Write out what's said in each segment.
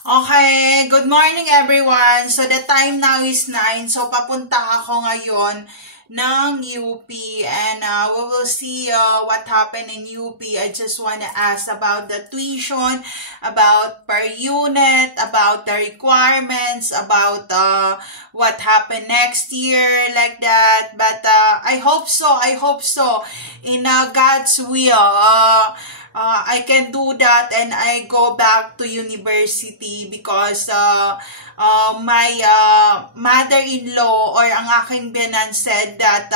Okay, good morning everyone. So the time now is 9. So papunta ako ngayon ng UP and we will see what happened in UP. I just want to ask about the tuition, about per unit, about the requirements, about what happened next year like that. But I hope so in God's will. I can do that and I go back to university because my mother-in-law or ang aking biyanan said that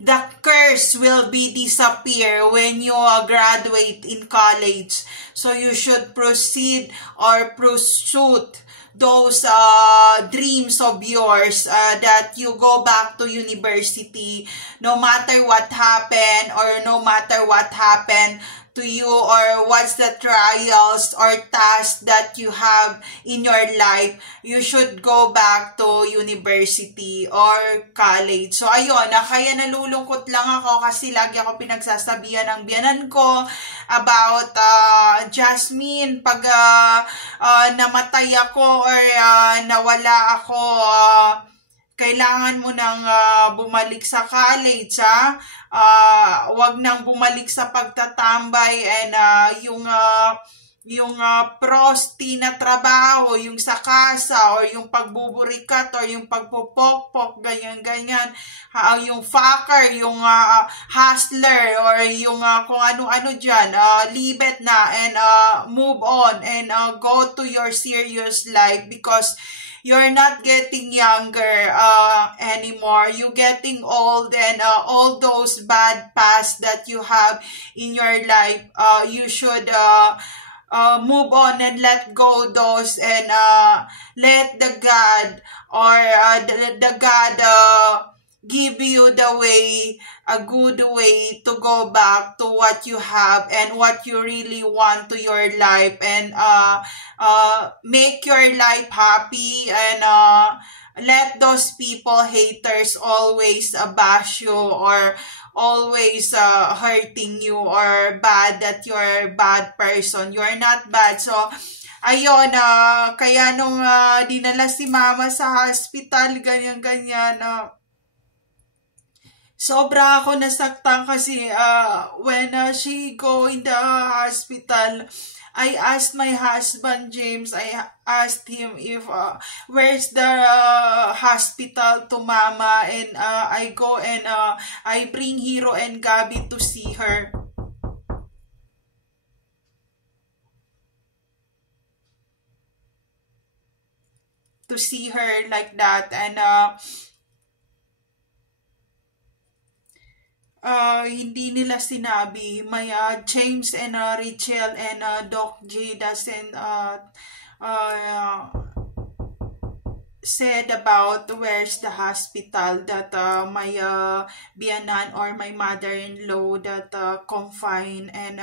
the curse will be disappear when you graduate in college. So you should proceed or pursue those dreams of yours that you go back to university no matter what happened or no matter what happened to you or what's the trials or tasks that you have in your life, you should go back to university or college. So ayun, kaya nalulungkot lang ako kasi lagi ako pinagsasabihan ng biyanan ko about Jasmine, pag namatay ako or nawala ako, kailangan mo nang bumalik sa college, ha? Wag nang bumalik sa pagtatambay and yung prosti na trabaho, yung sa kasa or yung pagbuburikat or yung pagpupokpok, ganyan-ganyan, yung fucker, yung hustler or yung kung ano-ano dyan, leave it na and move on and go to your serious life because you're not getting younger anymore. You're getting old and all those bad past that you have in your life, you should move on and let go those and let the God or the God give you the way, a good way to go back to what you have and what you really want to your life and make your life happy and let those people, haters, always bash you or always hurting you or bad that you're a bad person. You're not bad. So, ayun, kaya nung dinala si mama sa hospital, ganyan-ganyan, sobra ako nasaktan kasi when she go in the hospital, I asked my husband, James, I asked him if where's the hospital to mama and I go and I bring Hero and Gabby to see her. To see her like that and hindi nila sinabi. May James and Rachel and Doc J doesn't said about where's the hospital that my biyanan or my mother-in-law that confined and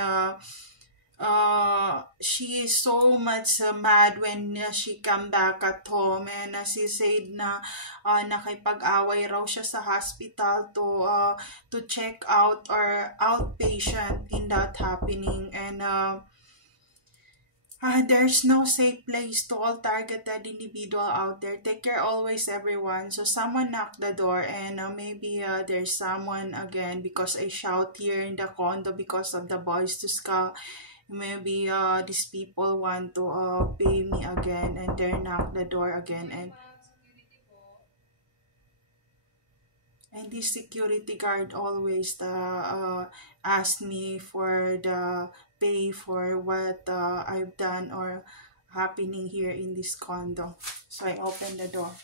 she is so much mad when she come back at home and she said na nakipag-away raw siya sa hospital to check out or outpatient in that happening and there's no safe place to all targeted individual out there. Take care always, everyone. So someone knocked the door and maybe there's someone again because I shout here in the condo because of the Boys to Ska. Maybe these people want to pay me again and they knock the door again and this security guard always ask me for the pay for what I've done or happening here in this condo. So I open the door.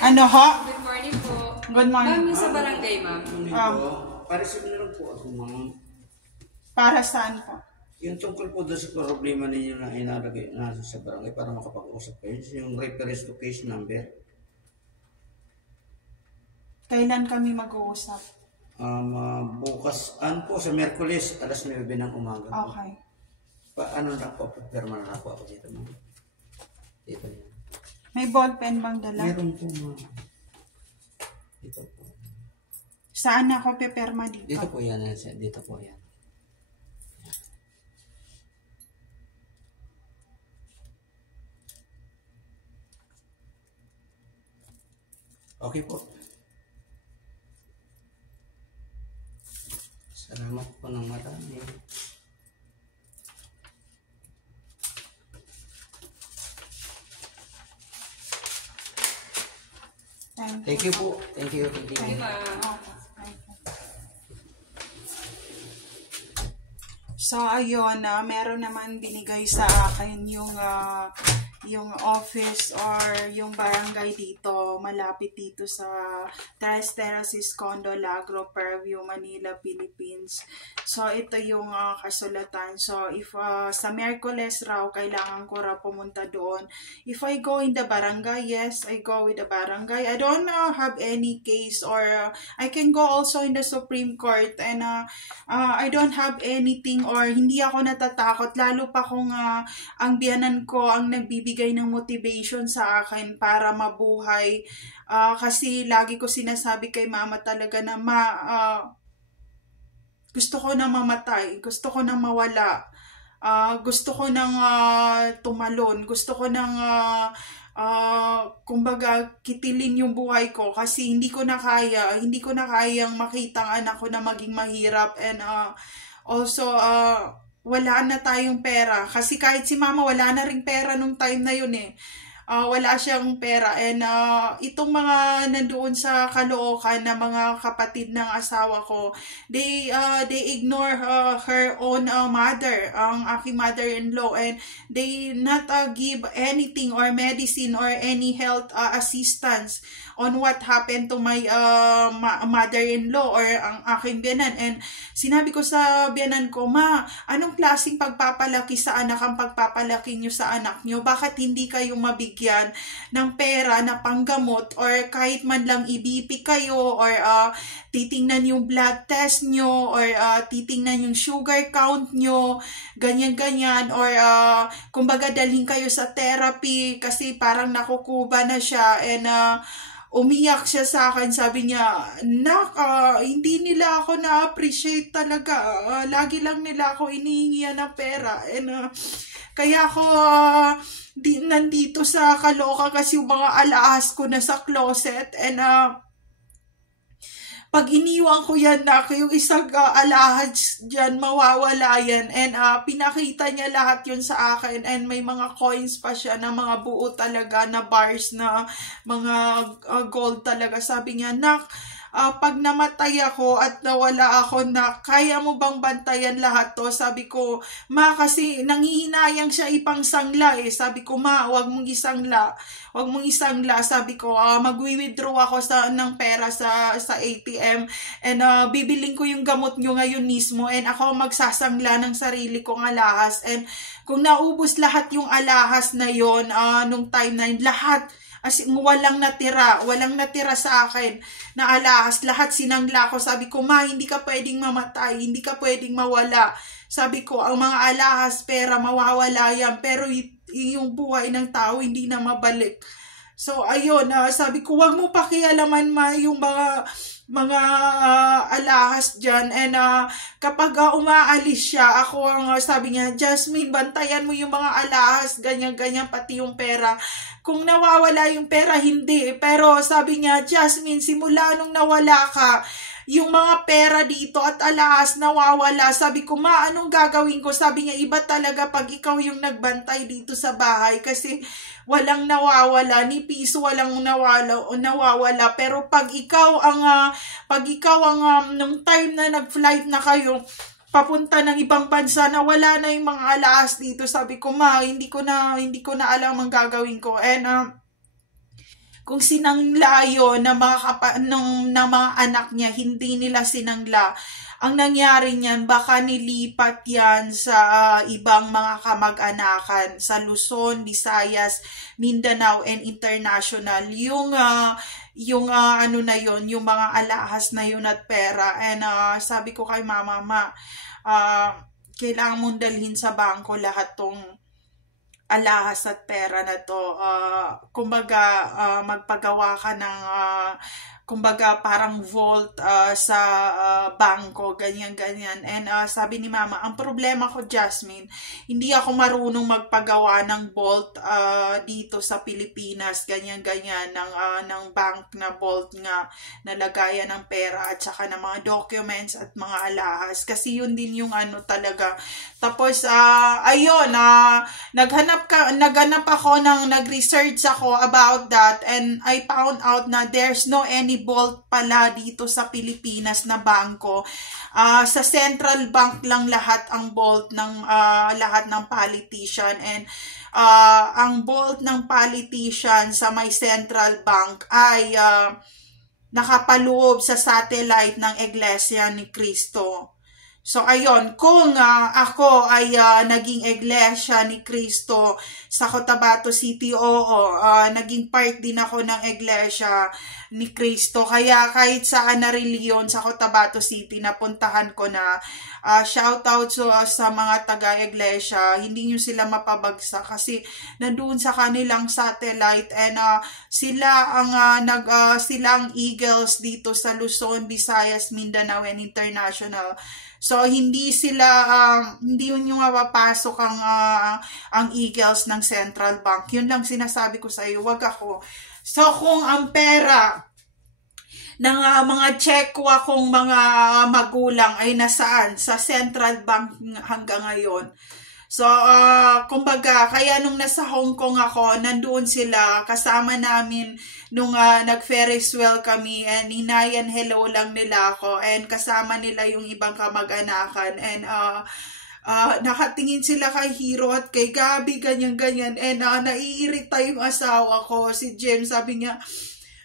Ano ho? Good morning po. Good morning. Ma'am, sa barangay, ma'am. Para sa meron po ako, ma'am. Para saan po? Yung tungkol po doon sa problema ninyo na inalagay nasa sa barangay para makapag-usap kayo, yung reference to case number. Kailan kami mag-uusap? Bukas, po, sa Miyerkules, alas 9 ng umaga. Okay. Ano na po, perma na po ako dito, ma'am. Dito yan. May ballpen bang dala? Meron po, ma'am. Dito po. Saan ako peperma dito? Dito po yan, dito po yan. Okay po. Salamat po ng marami. Thank you po. Thank you. So, ayun, meron naman binigay sa akin yung office or yung barangay dito, malapit dito sa Tres Terraces Condo, Lagro, Fairview, Manila, Philippines. So, ito yung kasulatan. So, if sa Miyerkules raw, kailangan ko raw pumunta doon. If I go in the barangay, yes, I go with the barangay. I don't have any case or I can go also in the Supreme Court and I don't have anything or hindi ako natatakot. Lalo pa kung ang biyanan ko ang nagbibigay ng motivation sa akin para mabuhay. Kasi lagi ko sinasabi kay mama talaga na gusto ko na mamatay, gusto ko na mawala, gusto ko nang tumalon, gusto ko nang kumbaga kitilin yung buhay ko kasi hindi ko na kayang makita ang anak ko na maging mahirap and also wala na tayong pera kasi kahit si mama wala na ring pera nung time na yun eh. Wala siyang pera and itong mga nandoon sa Caloocan na mga kapatid ng asawa ko, they ignore her own mother, ang aking mother-in-law, and they not give anything or medicine or any health assistance on what happened to my mother-in-law or ang aking biyanan. And sinabi ko sa biyanan ko, ma, anong klaseng pagpapalaki sa anak ang pagpapalaki nyo sa anak nyo? Bakit hindi kayo mabigyan ng pera na panggamot or kahit man lang i-BP kayo or titingnan yung blood test nyo or titingnan yung sugar count nyo, ganyan-ganyan, or kumbaga dalhin kayo sa therapy kasi parang nakukuba na siya and umiyak siya sa akin, sabi niya, nak, hindi nila ako na-appreciate talaga, lagi lang nila ako inihingihan ng pera and kaya ako nandito sa Caloocan kasi yung mga alahas ko na sa closet and pag iniwan ko yan na yung isang alahas dyan, mawawala yan. And pinakita niya lahat yun sa akin. And may mga coins pa siya na mga buo talaga na bars na mga gold talaga. Sabi niya, nak, pag namatay ako at nawala ako na, kaya mo bang bantayan lahat to? Sabi ko, ma, kasi nangihinayang siya ipang sangla eh. Sabi ko, ma, wag mong isangla. Wag mong isangla. Sabi ko, magwi-withdraw ako ng pera sa ATM and bibiling ko yung gamot nyo ngayon mismo and ako magsasangla ng sarili kong alahas. And kung naubos lahat yung alahas na yon nung time na yun, lahat, as in, walang natira sa akin na alahas, lahat sinangla ko. Sabi ko, ma, hindi ka pwedeng mamatay, hindi ka pwedeng mawala. Sabi ko, ang mga alahas, pera, mawawala yan, pero yung buhay ng tao hindi na mabalik. So, ayun, sabi ko, wag mo pakialaman, ma, yung mga alahas dyan. And kapag umaalis siya, ako ang sabi niya, Jasmine, bantayan mo yung mga alahas, ganyan-ganyan, pati yung pera. Kung nawawala yung pera, hindi. Pero sabi niya, Jasmine, simula nung nawala ka, yung mga pera dito at alahas nawawala. Sabi ko, ma, anong gagawin ko? Sabi niya, iba talaga pag ikaw yung nagbantay dito sa bahay kasi walang nawawala, ni piso walang nawawala. Pero pag ikaw ang nung time na nag-flight na kayo, papunta ng ibang bansa na wala na yung mga alahas dito. Sabi ko, ma, hindi ko na alam ang gagawin ko. And kung sinangla yun na mga anak niya, hindi nila sinangla. Ang nangyari niyan, baka nilipat yan sa ibang mga kamag-anakan sa Luzon, Visayas, Mindanao, and International. Yung ano na yun, yung mga alahas na yun at pera. And sabi ko kay mama, kailangan mong dalhin sa bangko lahat tong alahas at pera na to. Kumbaga, magpagawa ka ng kumbaga parang vault sa bangko, ganyan. And sabi ni Mama, ang problema ko, Jasmine, hindi ako marunong magpagawa ng vault dito sa Pilipinas, ganyan ng bank na vault nga, nalagayan ng pera at saka ng mga documents at mga alahas. Kasi yun din yung ano talaga. Tapos, ayun, naghanap ako nag-research ako about that, and I found out na there's no any vault pala dito sa Pilipinas na bangko. Sa central bank lang lahat ang vault ng lahat ng politician, and ang vault ng politician sa may central bank ay nakapaloob sa satellite ng Iglesia ni Cristo. So ayun, kung ako ay naging Iglesia ni Cristo sa Cotabato City, naging part din ako ng Iglesia ni Cristo. Kaya kahit saan na reliyon sa Cotabato City, napuntahan ko na. Shout out sa mga taga-Iglesia, hindi nyo sila mapabagsak kasi nandoon sa kanilang satellite, and sila ang Eagles dito sa Luzon, Visayas, Mindanao, and International. So hindi yun yung mapapasok ang Eagles ng Central Bank. Yun lang sinasabi ko sa iyo, wag ako. So kung ang pera ng mga Tsekwa kong mga magulang ay nasaan sa Central Bank hanggang ngayon. So, kumbaga, kaya nung nasa Hong Kong ako, nandoon sila, kasama namin nung nag-Ferris wheel kami, and hinayan hello lang nila ako, and kasama nila yung ibang kamag-anakan, and nakatingin sila kay Hero at kay Gabi, ganyan, and naiirita yung asawa ko, si Jem, sabi niya,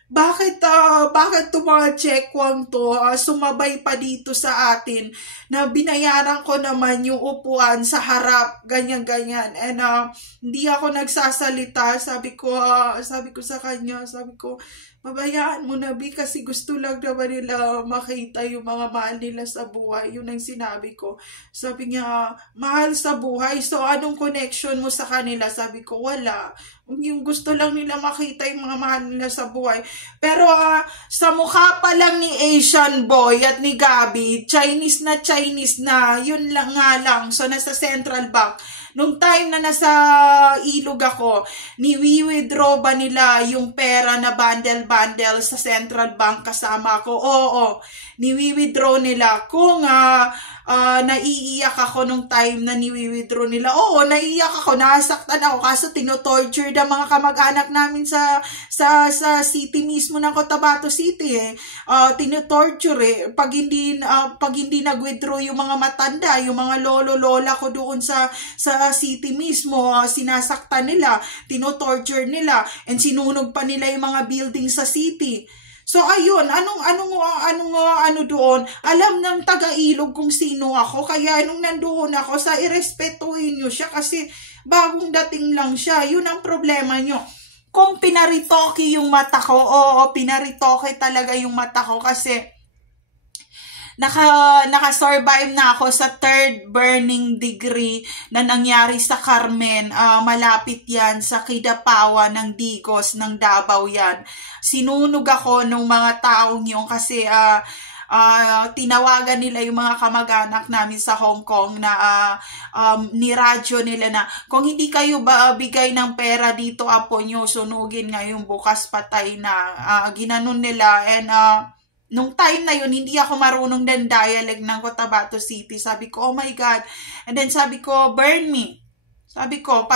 bakit to mga Tsekwang to sumabay pa dito sa atin na binayaran ko naman yung upuan sa harap, ganyan, and hindi ako nagsasalita. Sabi ko sa kanya, pabayaan mo na, Bi, kasi gusto lang naman nila makita yung mga mahal nila sa buhay. Yun ang sinabi ko. Sabi niya, mahal sa buhay, so anong connection mo sa kanila? Sabi ko, wala. Yung gusto lang nila makita yung mga mahal nila sa buhay. Pero sa mukha pa lang ni Asian boy at ni Gabi, Chinese na, yun lang nga lang. So nasa Central Bank. Nung time na nasa ilog ako, ni-withdraw ba nila yung pera na bundle sa Central Bank kasama ko? Oo, ni-withdraw nila. Kung naiiyak ako nung time na ni-withdraw nila, oo, naiiyak ako, nasaktan ako, kaso tinotorture ng mga kamag-anak namin sa city mismo ng Cotabato City. Tinotorture pag hindi nag-withdraw yung mga matanda, yung mga lolo-lola ko doon sa city mismo, sinasaktan nila, tinotorture nila, and sinunog pa nila yung mga building sa city. So ayun, ano doon, alam ng taga-Ilog kung sino ako, kaya nung nandoon ako, irespetuhin nyo siya kasi bagong dating lang siya. Yun ang problema nyo. Kung pinaritoke yung mata ko, oo, pinaritoke talaga yung mata ko kasi naka-survive na ako sa 3rd burning degree na nangyari sa Carmen. Malapit yan sa Kidapawan ng Digos ng Davao yan. Sinunog ako ng mga taong yun kasi tinawagan nila yung mga kamag-anak namin sa Hong Kong na niradyo nila na kung hindi kayo bigay ng pera dito, apo nyo, sunugin ngayong bukas, patay na. Ginanon nila, and nung time na yun, hindi ako marunong ng dialect ng Cotabato City. Sabi ko, oh my God. And then sabi ko, burn me. Sabi ko,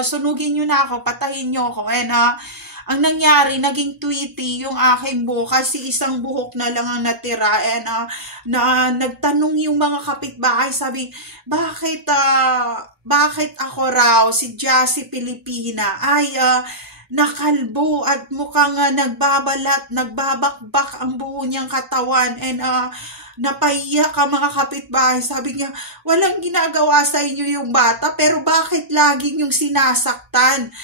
sunugin nyo na ako, patayin nyo ako. And ang nangyari, naging tweety yung aking buhok kasi isang buhok na lang ang natira. And nagtanong yung mga kapitbahay, sabi, bakit ako raw, si Jassy Pilipina, ay nakalbo at mukhang nagbabalat, nagbabakbak ang buo niyang katawan, and napaiyak ang mga kapitbahay. Sabi niya, walang ginagawa sa inyo yung bata, pero bakit laging yung sinasaktan?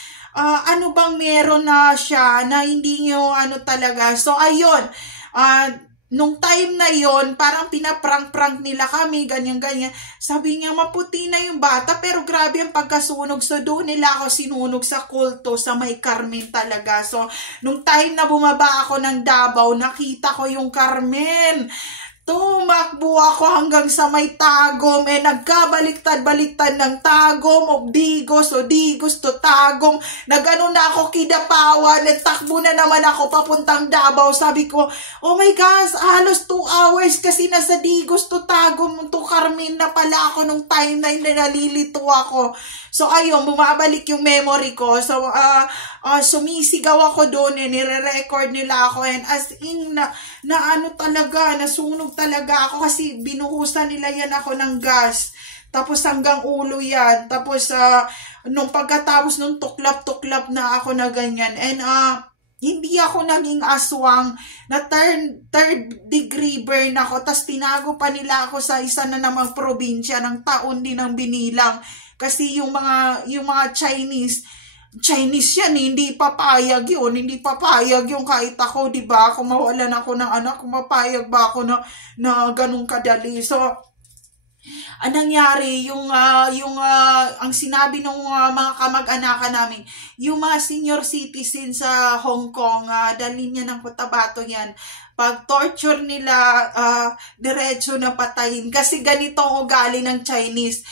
Ano bang meron na siya na hindi nyo talaga? So ayun, nung time na yon parang pinaprank-prank nila kami, ganyan-ganyan. Sabi niya, maputi na yung bata, pero grabe ang pagkasunog. So, doon nila ako sinunog sa kulto, sa may Carmen talaga. So, nung time na bumaba ako ng Davao, nakita ko yung Carmen. Tumakbo ako hanggang sa may Tagum, nagkabaliktad-baliktad ng Tagum o Digos o Digos to Tagum. Nagano na ako Kidapawan, nagtakbo na naman ako papuntang Davao. Sabi ko, oh my gosh, halos 2 hours kasi nasa Digos to Tagum to Carmen na pala ako nung time na nalilito ako. So, ayun, bumabalik yung memory ko. So, sumisigaw ako doon, nire-record nila ako, and as in, na ano talaga, nasunog talaga ako kasi binuhusan nila yan ako ng gas. Tapos hanggang ulo yan. Tapos, nung pagkatapos nung tuklap-tuklap na ako na ganyan. And, hindi ako naging aswang, na third degree burn ako. Tapos tinago pa nila ako sa isa na namang probinsya ng taon din ang binilang. Kasi yung mga Chinese yan, hindi papayag yun. Hindi papayag yung kahit ako, di ba? Kung mawalan ako ng anak, kung mapayag ba ako na ganun kadali. So, ang nangyari, ang sinabi ng mga kamag-anakan namin, yung mga senior citizen sa Hong Kong, dalhin niya ng Cotabato yan. Pag torture nila, diretso na patayin. Kasi ganito ang ugali ng Chinese.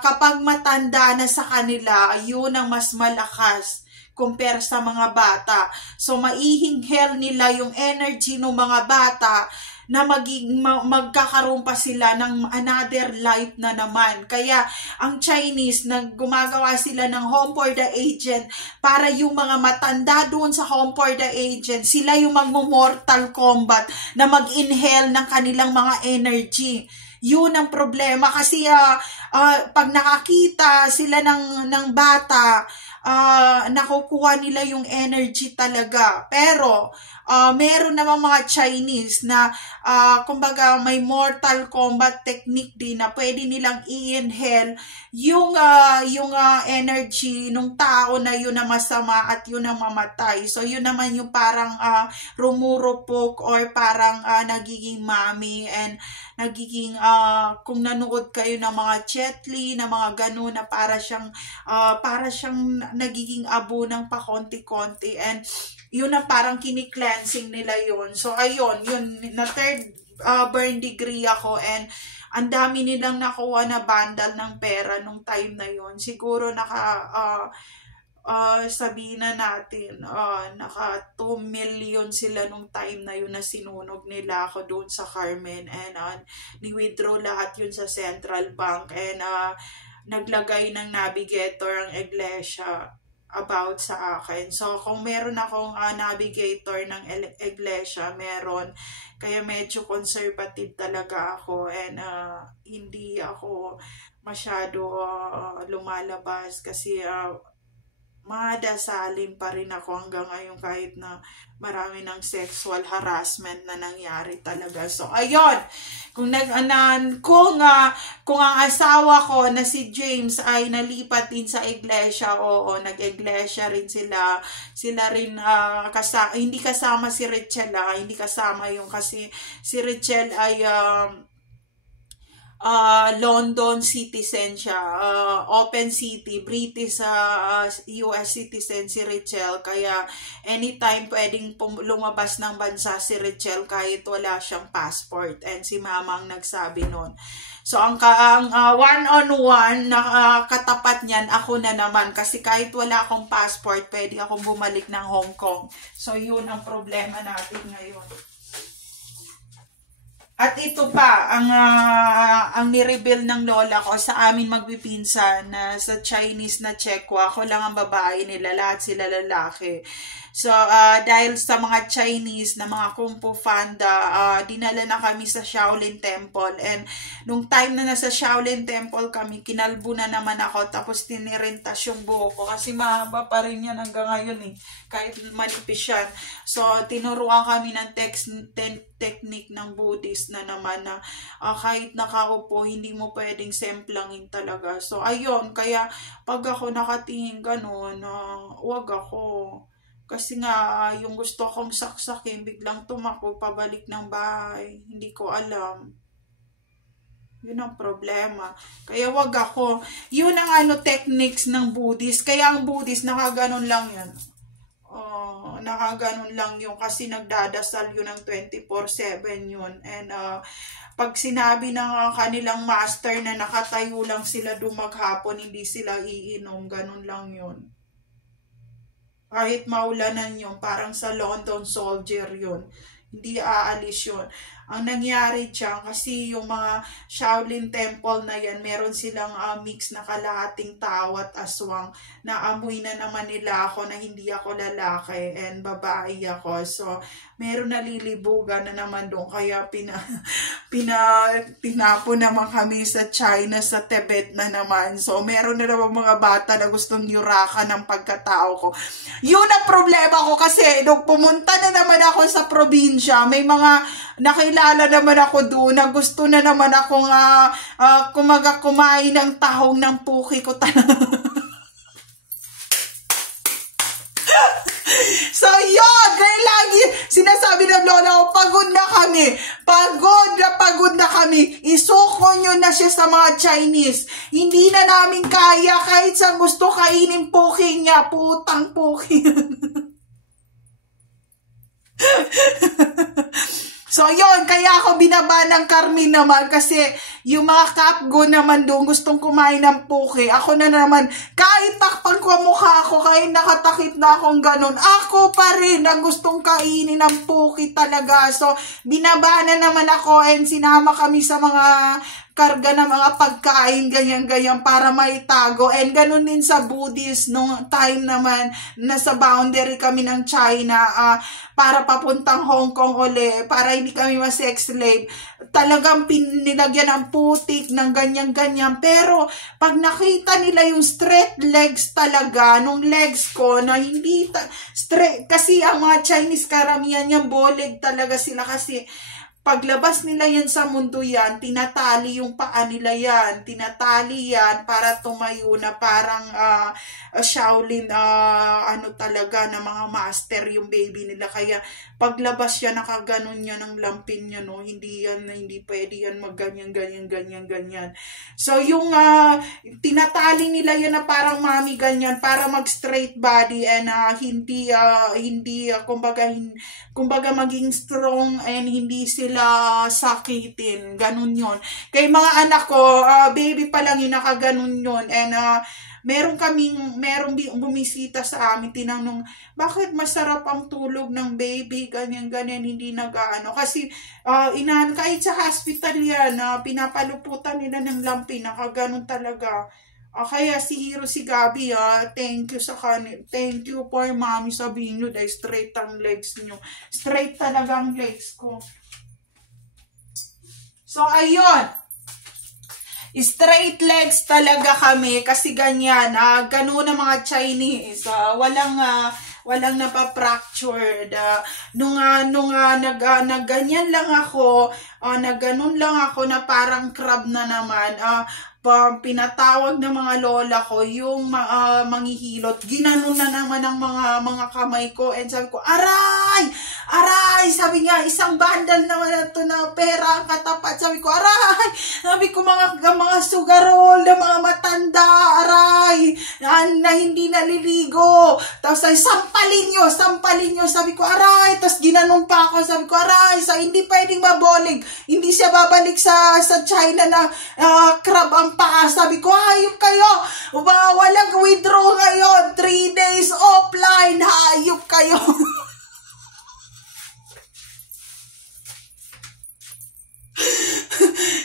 Kapag matanda na sa kanila, yun ang mas malakas compare sa mga bata. So, maihinghel nila yung energy ng mga bata na magkakaroon pa sila ng another life na naman. Kaya, ang Chinese, gumagawa sila ng home for the agent para yung mga matanda doon sa home for the agent, sila yung magmo-mortal combat na mag-inhale ng kanilang mga energy. Yun ang problema kasi pag nakakita sila ng bata, nakukuha nila yung energy talaga. Pero meron naman mga Chinese na kumbaga may mortal combat technique din na pwede nilang i-inhale yung energy ng tao na yun na masama at yun ang mamatay. So yun naman yung parang rumurupok or parang nagiging mami and nagiging kung nanood kayo ng mga Jet Li, na mga ganun na para siyang nagiging abo ng pakonti-konti, and yun na parang kini-cleansing nila yun. So ayun, yun na third burn degree ako, and ang dami nilang nakuha na bundle ng pera nung time na yun. Siguro sabihin na natin, naka 2 million sila nung time na yun na sinunog nila ako doon sa Carmen, and ni-withdraw lahat yun sa Central Bank, and naglagay ng navigator ang iglesia about sa akin. So, kung meron akong navigator ng iglesia, meron. Kaya medyo conservative talaga ako, and hindi ako masyado lumalabas kasi madasalin pa rin ako hanggang ngayon kahit na marami ng sexual harassment na nangyari talaga. So, ayun. Kung ang asawa ko na si James ay nalipat din sa iglesia, oo, nag-iglesia rin sila. Sila rin, hindi kasama si Richelle, hindi kasama yung kasi si Richelle ay London citizen siya, open city, British US citizen si Richelle, kaya anytime pwedeng lumabas ng bansa si Richelle kahit wala siyang passport, and si mama ang nagsabi nun. So ang one-on-one na katapat niyan ako na naman, kasi kahit wala akong passport pwede akong bumalik ng Hong Kong. So yun ang problema natin ngayon. At ito pa, ang nireveal ng lola ko sa amin magpipinsan na sa Chinese na Chekwa, ako lang ang babae nila, lahat sila lalaki. So, dahil sa mga Chinese na mga Kung Fu Fanda, dinala na kami sa Shaolin Temple. And nung time na nasa Shaolin Temple kami, kinalbo na naman ako, tapos tinirintas yung buhok ko. Kasi mahaba pa rin yan hanggang ngayon eh, kahit manipis yan. So, tinuruan kami ng technique ng Buddhist na naman na kahit nakaupo, hindi mo pwedeng semplangin talaga. So, ayun, kaya pag ako nakatingin ganun, wag ako. Kasi nga, yung gusto kong saksakin, biglang tumakbo pabalik ng bahay. Hindi ko alam. Yun ang problema. Kaya wag ako. Yun ang techniques ng Buddhist. Kaya ang Buddhist, nakaganon lang yan. Nakaganon lang yun kasi nagdadasal yun ng 24/7 yun. And pag sinabi ng kanilang master na nakatayo lang sila dumaghapon, hindi sila iinom, ganun lang yun. Kahit maulanan yun, parang sa London Soldier yun. Hindi aalis yun. Ang nangyari dyan, kasi yung mga Shaolin Temple na yan, meron silang mix na kalahating tao at aswang. Naamoy na naman nila ako na hindi ako lalaki and babae ako. So, meron nalilibugan na naman doon. Kaya tinapo naman kami sa China, sa Tibet na naman. So, meron na naman mga bata na gustong yurakan ng pagkatao ko. Yun ang problema ko kasi nung pumunta na naman ako sa probinsya, may mga nakilala naman ako doon na gusto na naman akong kumain ng tahong ng puki ko. So yun, kaya lagi sinasabi ng lola ko, pagod na kami. Pagod na kami. Isuko nyo na siya sa mga Chinese. Hindi na namin kaya kahit sa gusto kainin puki niya. Putang puki. So, yun, kaya ako binaba ng Carmen naman kasi yung mga kapgo naman doon gustong kumain ng puki. Ako na naman, kahit takpan ko ang mukha ako, kahit nakatakip na akong ganun, ako pa rin ang gustong kainin ng puki talaga. So, binaba na naman ako and sinama kami sa mga karga ng mga pagkain, ganyan-ganyan, para maitago. And ganun din sa Buddhist, nung time naman, nasa boundary kami ng China, para papuntang Hong Kong uli, para hindi kami ma-sex slave. Talagang nilagyan ng putik, ng ganyan-ganyan. Pero, pag nakita nila yung straight legs talaga, nung legs ko, na hindi straight, kasi ang mga Chinese karamihan yan, boleg talaga sila kasi, paglabas nila yan sa mundo yan, tinatali yung paa nila yan. Tinatali yan para tumayo na parang Shaolin, talaga na mga master yung baby nila. Kaya paglabas yan, nakaganon yan ng lampin niya, no? Hindi pwede yan ganyan. So yung tinatali nila yan na parang mami ganyan para mag-straight body and hindi kumbaga maging strong and hindi sila sakitin. Ganun yun. Kay mga anak ko, baby pa lang yun, nakaganon yun. And merong bumisita sa amin, tinanong, bakit masarap ang tulog ng baby, ganyan, hindi nag-ano. Kasi, kahit sa hospital yan, pinapaluputan nila ng lampi, nakaganon talaga. Kaya si Hiro, si Gabi, thank you sa kanil. Thank you for mommy, sabihin nyo, dahil straight ang legs nyo. Straight talaga ang legs ko. So, ayun. Straight legs talaga kami kasi ganyan. Ganun ang mga Chinese. Walang napapractured. Nung nagganyan lang ako, nagganon lang ako na parang crab na naman. Pinatawag ng mga lola ko yung manghihilot, ginanon na naman ang mga kamay ko and sabi ko, aray, sabi nga, isang bundle naman na ito na pera ang katapat, sabi ko, aray, sabi ko, mga sugarol na mga matanda, aray, na hindi naliligo, tapos ay sampalin nyo, sabi ko, aray, tapos ginanon pa ako, sabi ko, aray, hindi pwedeng mabolig, hindi siya babalik sa China na crab ang paa. Sabi ko, hayop kayo. Walang withdraw ngayon. 3 days offline. Hayop kayo.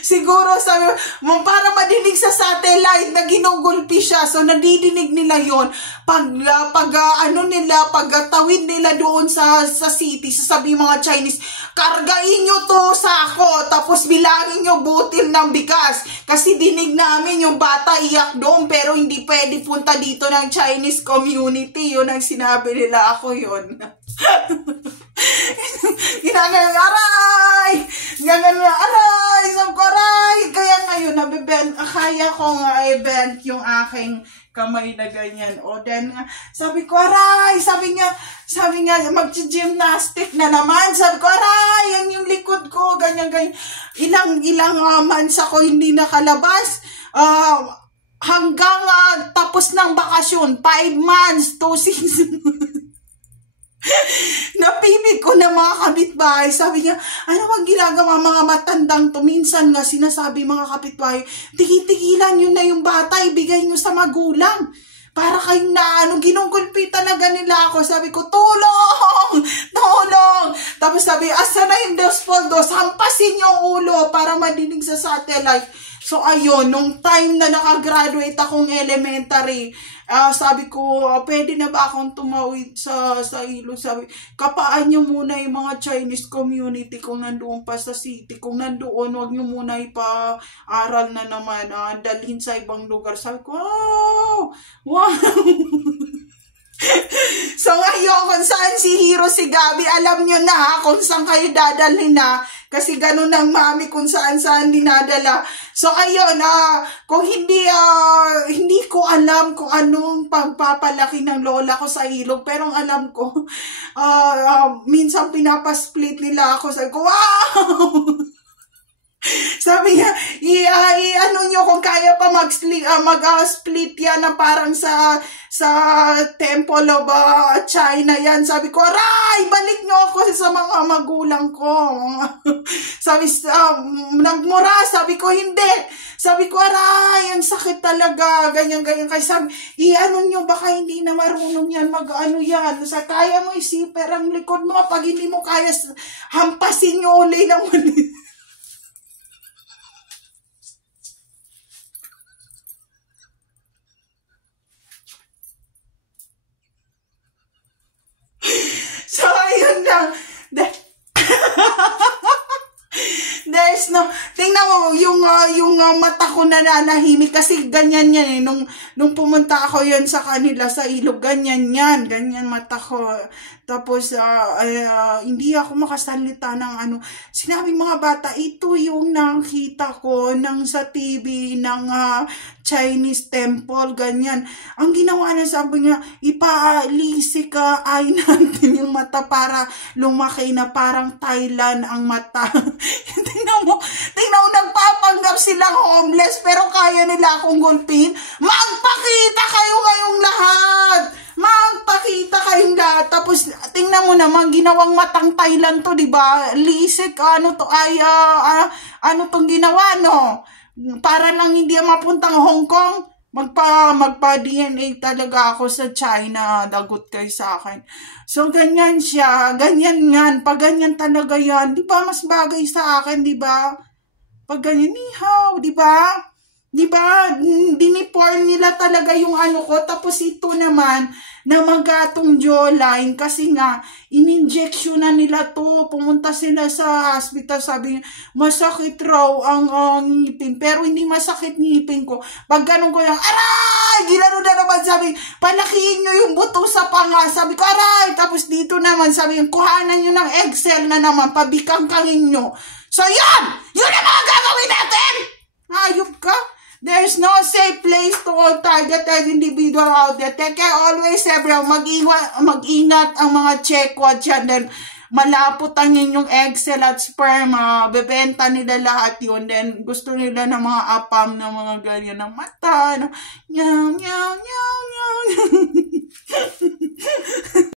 Siguro sabi mo, para madinig sa satellite na ginugulpi siya. So, nadidinig nila yon. Pagtawid nila doon sa city, sasabi mga Chinese, kargain nyo to sa ako, tapos bilangin nyo butil ng bigas. Kasi dinig namin yung bata iyak doon, pero hindi pwede punta dito ng Chinese community. Yun ang sinabi nila, ako yun. Ginaganon, aray! Sabi ko, aray! Kaya ngayon, kaya kong i-bend yung aking kamay na ganyan. O then, sabi ko, aray, sabi niya, mag-gymnastic na naman. Sabi ko, aray, yan yung likod ko, ganyan. Ilang months ako hindi nakalabas. Hanggang tapos ng bakasyon, 5 months, 2 seasons. Napimig ko na mga kapitbahay. Sabi niya, ano bang ginagawa mga matandang to? Minsan nga sinasabi mga kapitbahay, tigilan nyo na yung bata, ibigay nyo sa magulang. Para kayong ginugulpi talaga nila ako. Sabi ko, tulong! Tapos sabi, asa na yung Dos Poldos? Hampasin yung ulo para madinig sa satellite. So, ayun, nung time na nakagraduate akong elementary, sabi ko, pwede na ba akong tumawid sa ilog? Sabi, kapaan nyo muna yung mga Chinese community kung nandoon pa sa city. Kung nandoon, wag nyo muna ipa-aral na naman, dalhin sa ibang lugar. Sabi ko, wow! So ngayon, kung saan si Hero, si Gabi, alam nyo na kung saan kayo dadalhin na. Kasi ganun ang mami kung saan dinadala. So ayun, kung hindi ko alam kung anong pagpapalaki ng lola ko sa ilog. Pero ang alam ko, minsan pinapasplit nila ako. Sabi ko, wow! Sabi niya, ano nyo kung kaya pa mag-split yan na parang sa Temple of China yan. Sabi ko, aray, balik nyo ako sa mga magulang ko. Sabi, nagmura. Sabi ko, hindi. Sabi ko, aray, ang sakit talaga. Ganyan. Kaya sabi, ano nyo, baka hindi na marunong yan, mag-ano yan. Sa kaya mo isiper ang likod mo. Pag hindi mo kaya, hampasin nyo ulit ng muli. So, ayun lang. There's no, tingnan mo, yung mata ko na nanahimik kasi ganyan yan eh. Nung pumunta ako yan sa kanila sa ilog, ganyan mata ko. Tapos, hindi ako makasalita ng ano. Sinabi mga bata, ito yung nakita ko sa TV ng Chinese temple, ganyan. Ang ginawa na, sabi niya, ipaalisi ka ay natin yung mata para lumaki na parang Thailand ang mata. Tingnan mo, nagpapanggap silang homeless pero kaya nila akong gulpin. Magpakita kayo ngayong lahat! Magpakita kayong lahat. Tapos, tingnan mo naman, ginawang matang Thailand to, diba? Lisik, ano tong ginawa, no? Para lang hindi mapuntang Hong Kong, magpa-DNA talaga ako sa China, dagot kayo sa akin. So, ganyan siya, ganyan yan, pag ganyan talaga yan, di ba, mas bagay sa akin, di ba? Pag ganyan, ni hao, di ba? Di ba, diniporn nila talaga yung ano ko, tapos ito naman, na magatong jawline, kasi nga, in-injection na nila to, pumunta sila sa hospital, sabi, masakit raw ang ngipin, pero hindi masakit ngipin ko. Pag ganun ko lang, aray! Ginano na naman, sabi, palakihin nyo yung buto sa panga, sabi ko, aray! Tapos dito naman, sabi, kuhanan nyo ng Excel na naman, pabikangkangin nyo. So yan! Yun ang mga gagawin natin! Hayop ka! There's no safe place to all targeted individual out there. Take care always, everyone. Mag-ingat ang mga checkwad yan. Then, malapot ang inyong Excel at sperm. Bebenta nila lahat yun. Then, gusto nila ng mga apam na mga ganyan ng mata. Nyaw, nyaw, nyaw, nyaw.